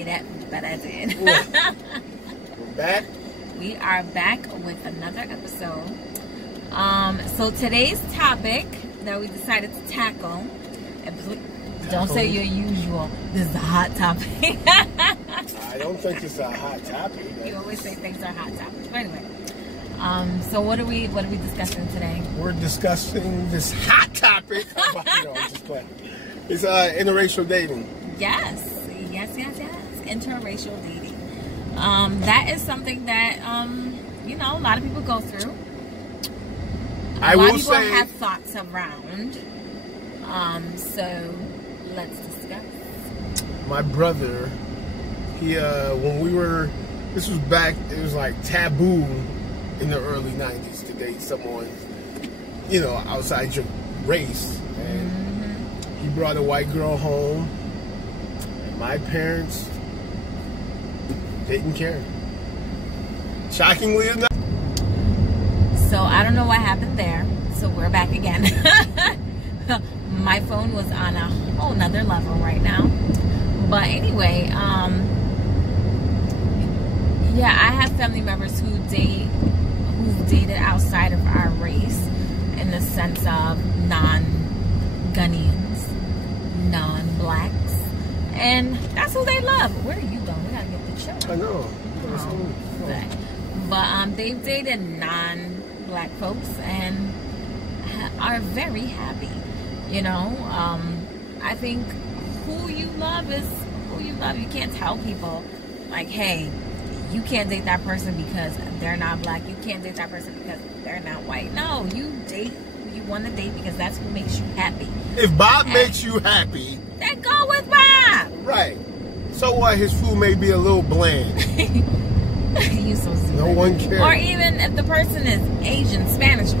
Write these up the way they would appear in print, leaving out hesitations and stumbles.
say that, but I did. We're back. We are back with another episode. So today's topic that we decided to tackle, don't say your usual, this is a hot topic. I don't think it's a hot topic. You always say things are hot topics. But anyway, so what are we discussing today? We're discussing this hot topic. I'm just playing. It's interracial dating. Yes. Interracial dating. That is something that a lot of people go through. A lot of people have thoughts around. So let's discuss. My brother, he this was back, it was like taboo in the early 90s to date someone, outside your race. And he brought a white girl home. And my parents didn't care. Shockingly enough. So I don't know what happened there. So we're back again. My phone was on a whole nother level right now. But anyway, I have family members who dated outside of our race, in the sense of non-Ghanaians, non-blacks, and that's who they love. Where are you going? We gotta get the show. I know. But they've dated non-black folks and are very happy. I think who you love is who you love. You can't tell people like, hey, you can't date that person because they're not black. You can't date that person because they're not white. No, you date who you want to date because that's who makes you happy. If Bob makes you happy, then go with Bob. Right. So what? His food may be a little bland. You so stupid. No one cares. Or even if the person is Asian, Spanish,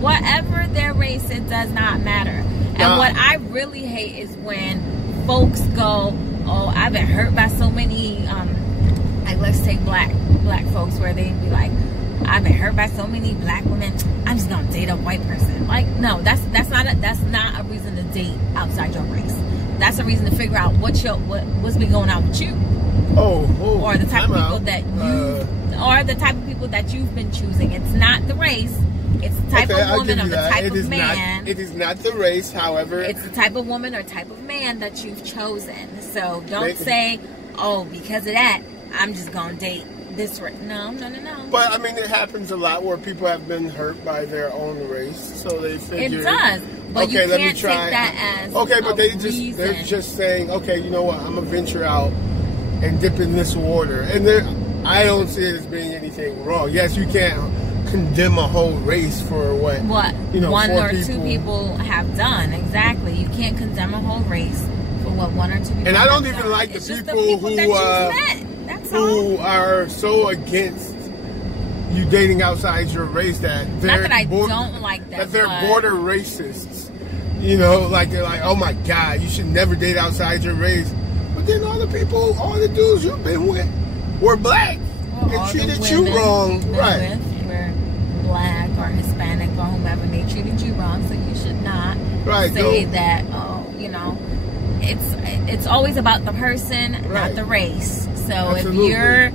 whatever their race, it does not matter. And what I really hate is when folks go, oh, I've been hurt by so many, like let's take black folks, where they be like, I've been hurt by so many black women, I'm just gonna date a white person. Like, no, that's not a reason to date outside your race. That's a reason to figure out what's been going on with you. Or the type of people that you've been choosing. It's not the race. It's the type of woman or the type of man. It is not the race, however. It's the type of woman or type of man that you've chosen. So don't say, oh, because of that, I'm just going to date this race. No. But, I mean, it happens a lot where people have been hurt by their own race. So they figure... It does. But you can't take that as they're just saying, okay, you know what, I'm going to venture out and dip in this water. And I don't see it as being anything wrong. Yes, you can't condemn a whole race for what one or two people have done. Exactly. You can't condemn a whole race for what one or two people have done. And I don't even like the people who are so against you dating outside your race that they're don't like that they're border racists. Like they're like, oh my God, you should never date outside your race. But then all the dudes you've been with were black and treated you wrong. Right. Were black or Hispanic or whomever, and they treated you wrong, so you should not say that, it's always about the person, not the race. So Absolutely. If you're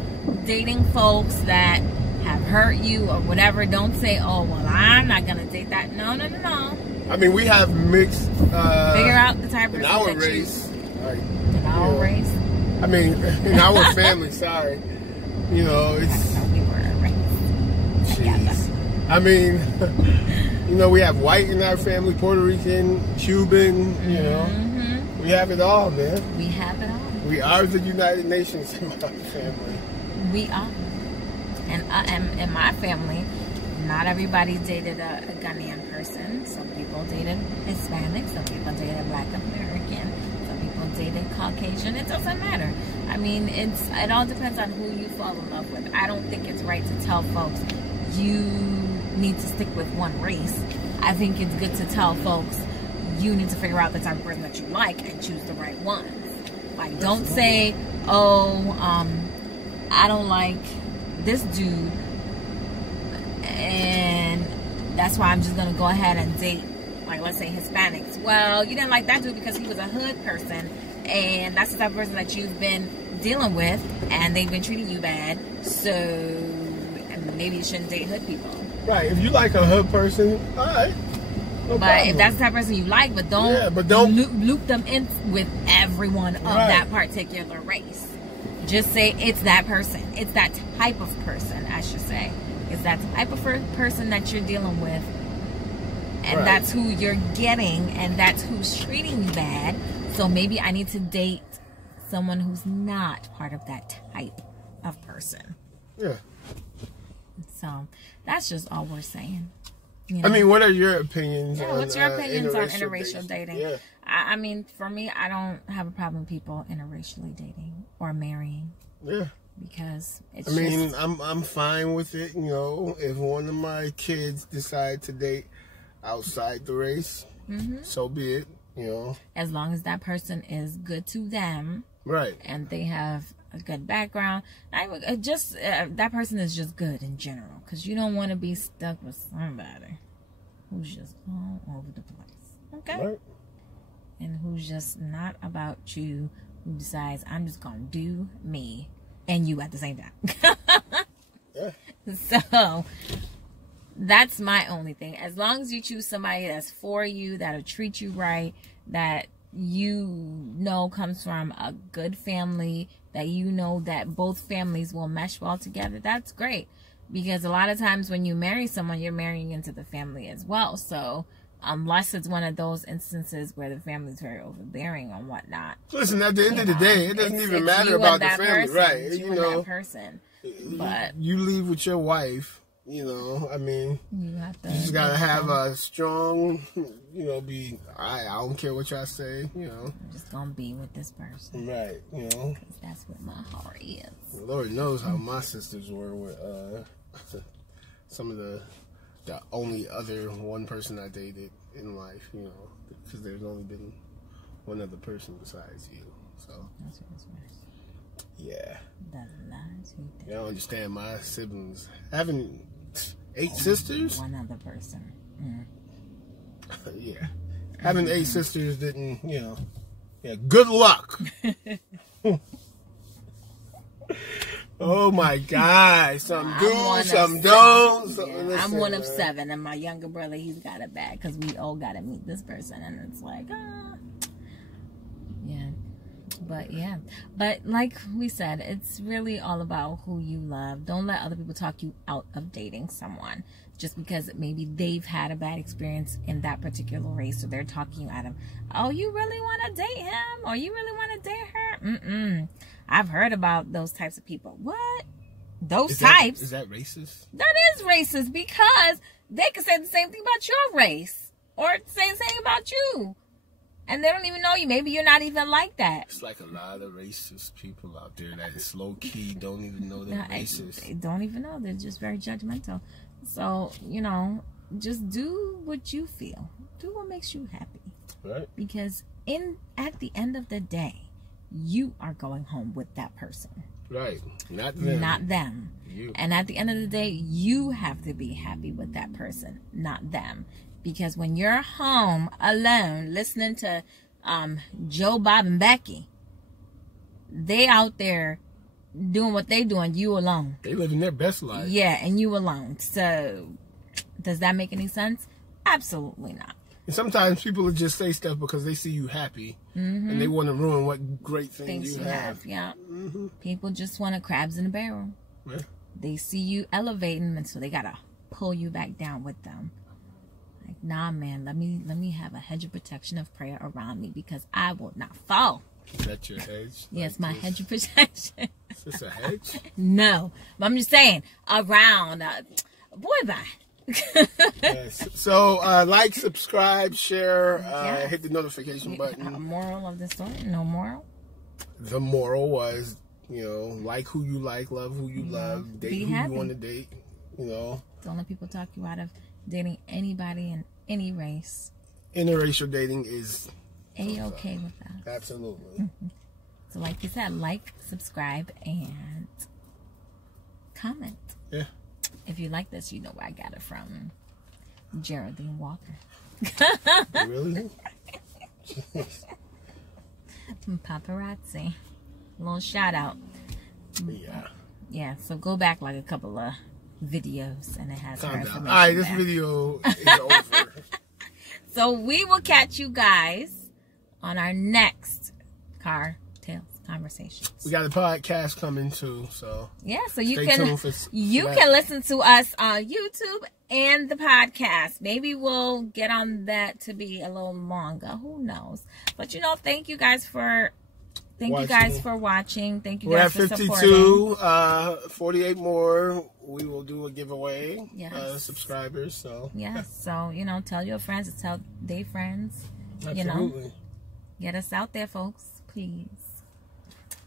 dating folks that have hurt you or whatever, don't say, oh, well, I'm not going to date that. No. I mean, we have mixed... figure out the type of person in our race. In our race? I mean, in our family, sorry. It's... Jeez. I mean, we have white in our family, Puerto Rican, Cuban, We have it all, man. We have it all. We are the United Nations in my family. We are. And in my family, not everybody dated a Ghanaian person. Some people dated Hispanic. Some people dated Black American. Some people dated Caucasian. It doesn't matter. I mean, it all depends on who you fall in love with. I don't think it's right to tell folks you need to stick with one race. I think it's good to tell folks you need to figure out the type of person that you like and choose the right ones. Like, don't say, oh, I don't like this dude, and that's why I'm just gonna go ahead and date, like, let's say Hispanics. Well, you didn't like that dude because he was a hood person, and that's the type of person that you've been dealing with, and they've been treating you bad, so maybe you shouldn't date hood people. Right. If you like a hood person, all right. No but problem. If that's the type of person you like, but don't loop them in with everyone of that particular race. Just say it's that person. It's that type of person, I should say. It's that type of person that you're dealing with. And that's who you're getting. And that's who's treating you bad. So maybe I need to date someone who's not part of that type of person. Yeah. So that's just all we're saying. You know? I mean, what are your opinions on what's your opinions on interracial dating? Yeah. I mean, for me, I don't have a problem with people interracially dating or marrying. Yeah. Because it's I'm fine with it, you know. If one of my kids decide to date outside the race, so be it, you know. As long as that person is good to them. Right. And they have a good background. That person is just good in general. Because you don't want to be stuck with somebody who's just all over the place. Okay? Right. And who's just not about you, who decides, I'm just going to do me and you at the same time. Yeah. So, that's my only thing. As long as you choose somebody that's for you, that'll treat you right, that you know comes from a good family, that you know that both families will mesh well together, that's great. Because a lot of times when you marry someone, you're marrying into the family as well. So, unless it's one of those instances where the family's very overbearing and whatnot. Listen, at the end of the day, it doesn't even matter about the family, right? You know, that person. But you leave with your wife, you know. I mean, you just gotta have a strong, you know. I don't care what y'all say, you know. I'm just gonna be with this person, right? You know, because that's what my heart is. Lord knows how my sisters were with some of the only other one person I dated in life, you know, because there's only been one other person besides you. So that's what's worse. Yeah. The lies we did. You don't understand my siblings having 8 sisters. One other person. Yeah, having 8 sisters didn't, you know. Yeah, good luck. Oh my God! Some do, some don't. I'm one of 7, and my younger brother, he's got it bad because we all got to meet this person, and it's like, yeah. But yeah, but like we said, it's really all about who you love. Don't let other people talk you out of dating someone just because maybe they've had a bad experience in that particular race, so they're talking you out of, oh, you really want to date him, or you really want to date her? I've heard about those types of people. What? Those types? Is that racist? That is racist, because they could say the same thing about your race or say the same about you. And they don't even know you. Maybe you're not even like that. It's like a lot of racist people out there that is low-key, don't even know they're racist. They don't even know. They're just very judgmental. So, you know, just do what you feel. Do what makes you happy. Right. Because at the end of the day, you are going home with that person. Right. Not them. Not them. You. And at the end of the day, you have to be happy with that person, not them. Because when you're home alone listening to Joe, Bob, and Becky, they out there doing what they doing, you alone. They living their best life. Yeah, and you alone. So, does that make any sense? Absolutely not. And sometimes people will just say stuff because they see you happy, and they want to ruin what great things you have. Yeah. People just want to crabs in a barrel. Yeah. They see you elevating, and so they gotta pull you back down with them. Like, nah, man, let me have a hedge of protection of prayer around me because I will not fall. Is that your hedge? Yes, my hedge of protection. Is this a hedge? No, but I'm just saying around. Boy, bye. Yes. So, like, subscribe, share, hit the notification button. Moral of the story? No moral? The moral was, you know, like who you like, love who you love, date who you want to date, you know. Don't let people talk you out of dating anybody in any race. Interracial dating is A-okay with us. Absolutely. So like you said, like, subscribe, and comment. Yeah. If you like this, you know where I got it from. Geraldine Walker. Really? Paparazzi. A little shout out. Yeah. Yeah, so go back like a couple of videos and it has her information. All right, this video is over. So we will catch you guys on our next Car Tales Conversations. We got a podcast coming too, so yeah, so you stay can tuned for can listen to us on YouTube and the podcast. Maybe we'll get on that to be a little longer. Who knows? But thank you guys for watching. Thank you guys for supporting. We're at 52, 48 more. We will do a giveaway. Yes. Subscribers. So yes. So tell your friends, tell their friends. Absolutely. Get us out there, folks, please.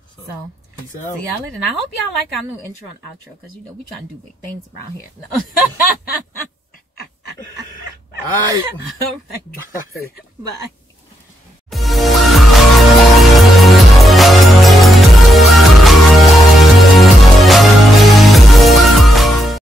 So peace out. See y'all later. And I hope y'all like our new intro and outro because we trying to do big things around here. No. All right. All right. Bye. Bye.